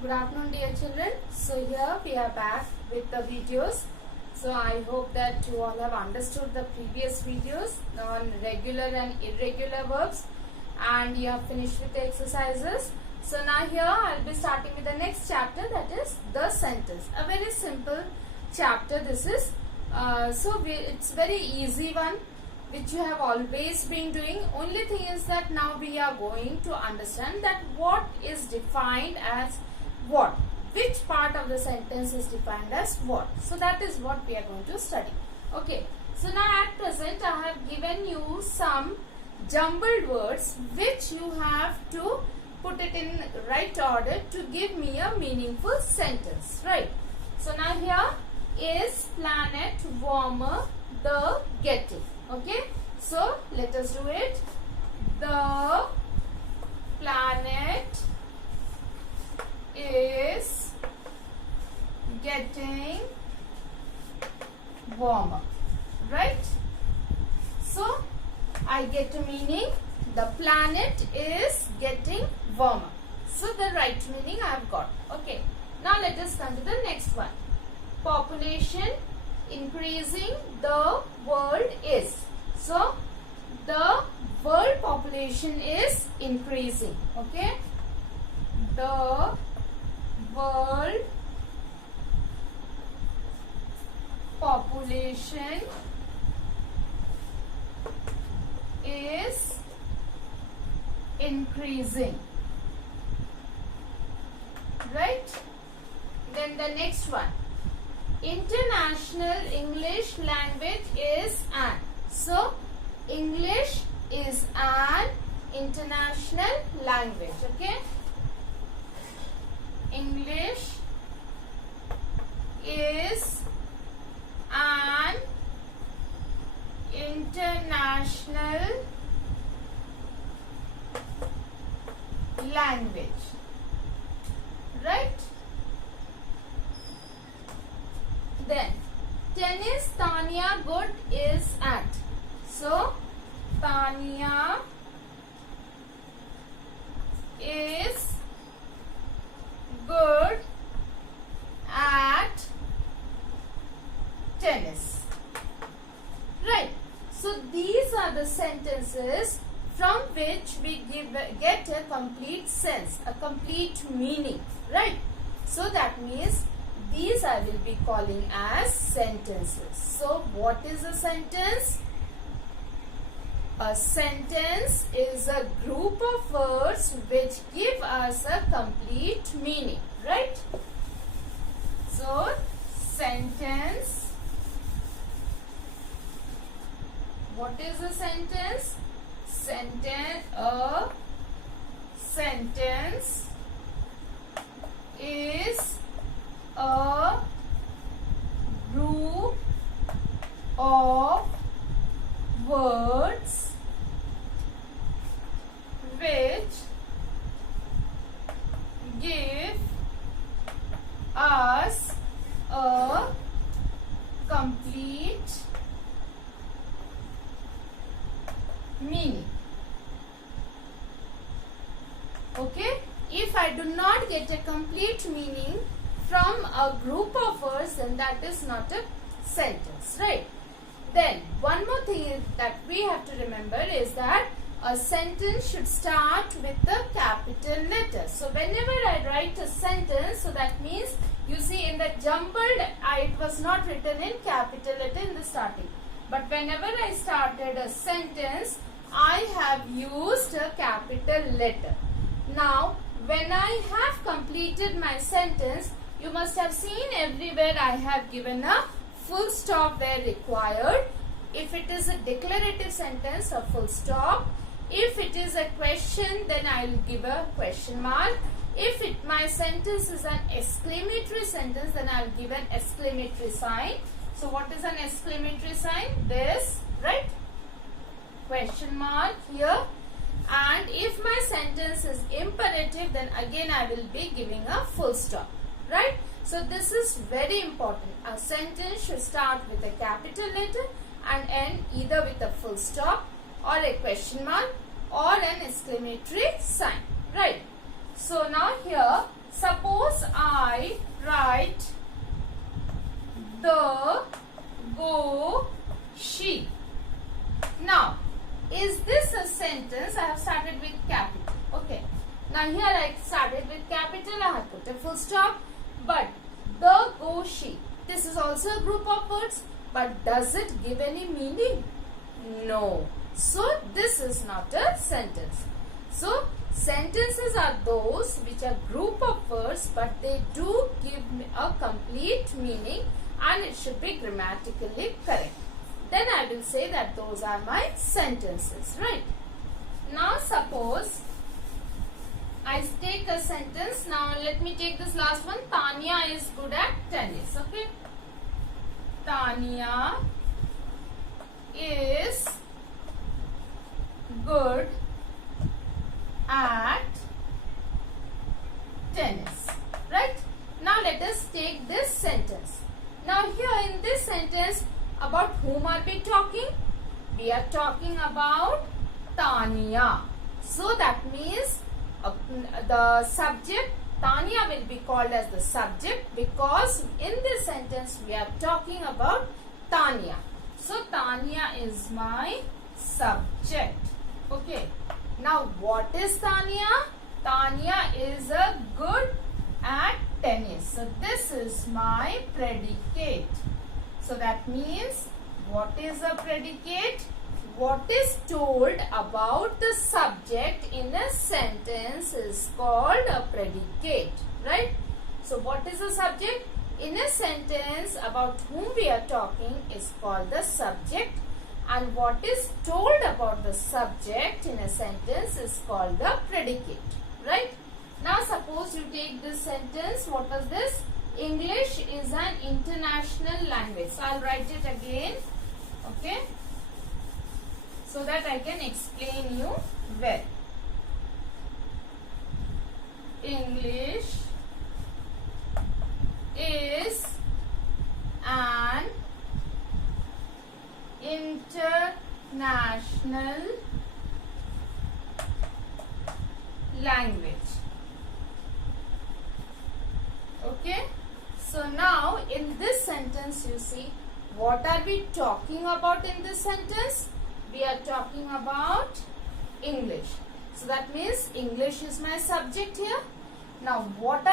Good afternoon, dear children. So here we are back with the videos. So I hope that you all have understood the previous videos on regular and irregular verbs, and you have finished with the exercises. So now here I will be starting with the next chapter, that is the sentence. A very simple chapter this is. It's very easy one, which you have always been doing. Only thing is that now we are going to understand that what is defined as what. Which part of the sentence is defined as what. So that is what we are going to study. Okay. So now at present I have given you some jumbled words which you have to put it in right order to give me a meaningful sentence. Right. So now here is planet warmer the getting. Okay. So let us do it. The planet is getting warmer, right? So I get a meaning, the planet is getting warmer. So the right meaning I have got. Okay, now let us come to the next one. Population increasing, the world is. So the world population is increasing. Okay, the world population is increasing, right? Then the next one, international English language is an. So English is an international language. Okay, English is an international language, right? Then tennis Tanya good is at. So Tanya is good at tennis, right? So these are the sentences from which we get a complete sense, a complete meaning, right? So that means these I will be calling as sentences. So what is a sentence? A sentence is a group of words which give us a complete meaning, right? So sentence, what is a sentence? A sentence is a group of words which give us a complete meaning. Okay, if I do not get a complete meaning from a group of words, then that is not a sentence, right? Then one more thing that we have to remember is that a sentence should start with the capital letter. So whenever I write a sentence, so that means you see in the jumbled, it was not written in capital letter in the starting. But whenever I started a sentence, I have used a capital letter. Now when I have completed my sentence, you must have seen everywhere I have given a full stop where required. If it is a declarative sentence, a full stop. If it is a question, then I will give a question mark. If my sentence is an exclamatory sentence, then I will give an exclamatory sign. So what is an exclamatory sign? This, right? Question mark here. And if my sentence is imperative, then again I will be giving a full stop, right? So this is very important. A sentence should start with a capital letter and end either with a full stop or a question mark or an exclamatory sign, right? So now here, suppose capital, I have put a full stop. But the, go, she, this is also a group of words, but does it give any meaning? No. So this is not a sentence. So sentences are those which are group of words, but they do give a complete meaning and it should be grammatically correct. Then I will say that those are my sentences, right? Now suppose I take a sentence. Now let me take this last one. Tanya is good at tennis. Okay. Tanya is good at tennis. Right? Now let us take this sentence. Now here in this sentence, about whom are we talking? We are talking about Tanya. So that means the subject Tanya will be called as the subject because in this sentence we are talking about Tanya. So Tanya is my subject. Okay. Now what is Tanya? Tanya is a good at tennis. So this is my predicate. So that means what is a predicate? What is told about the subject in a sentence is called a predicate, right? So what is the subject? In a sentence about whom we are talking is called the subject, and what is told about the subject in a sentence is called the predicate, right? Now suppose you take this sentence. What was this? English is an international language. So I'll write it again, okay, so that I can explain you well. English is an international language. Okay. So now in this sentence you see what are we talking about in this sentence? We are talking about English. So that means English is my subject here. Now what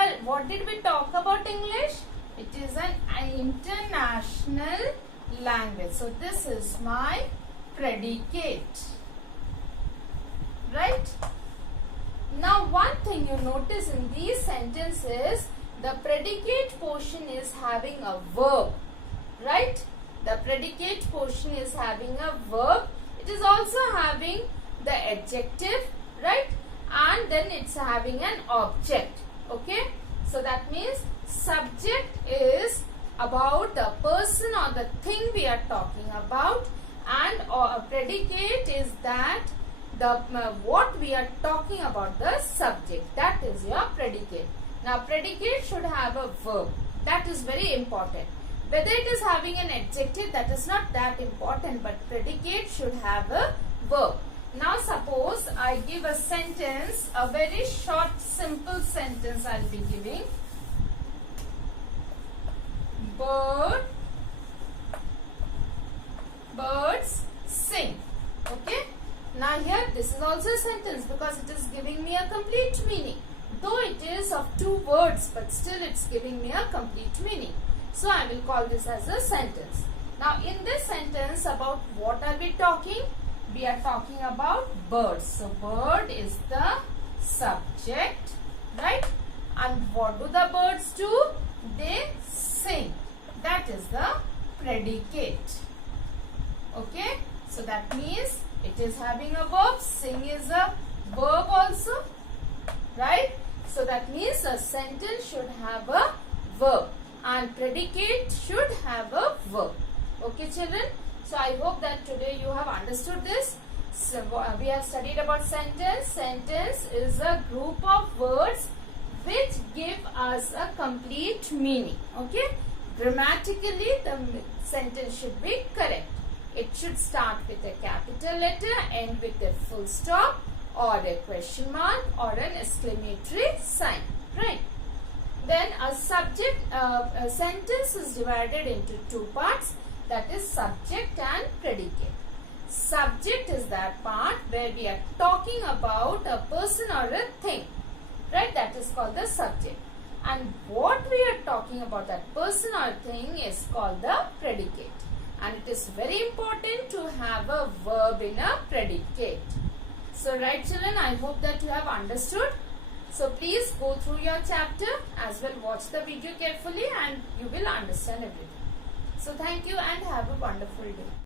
did we talk about English? It is an international language. So this is my predicate. Right? Now one thing you notice in these sentences, the predicate portion is having a verb. Right? The predicate portion is having a verb. It is also having the adjective, right? And then it's having an object. Okay? So that means subject is about the person or the thing we are talking about, and a predicate is that the what we are talking about, the subject. That is your predicate. Now predicate should have a verb. That is very important. Whether it is having an adjective, that is not that important, but predicate should have a verb. Now suppose I give a sentence, a very short simple sentence I will be giving. Birds sing. Okay. Now here this is also a sentence because it is giving me a complete meaning. Though it is of two words, but still it's giving me a complete meaning. So I will call this as a sentence. Now in this sentence, about what are we talking? We are talking about birds. So bird is the subject, right? And what do the birds do? They sing. That is the predicate. Okay. So that means it is having a verb. Sing is a verb also, right? So that means a sentence should have a verb and predicate should have a verb. Okay children? So I hope that today you have understood this. So we have studied about sentence. Sentence is a group of words which give us a complete meaning. Okay? Grammatically the sentence should be correct. It should start with a capital letter, end with a full stop or a question mark or an exclamatory sign. Right? Then a sentence is divided into two parts, that is subject and predicate. Subject is that part where we are talking about a person or a thing. right? That is called the subject. And what we are talking about, that person or thing, is called the predicate. And it is very important to have a verb in a predicate. So right children, I hope that you have understood. So please go through your chapter as well, watch the video carefully and you will understand everything. So thank you and have a wonderful day.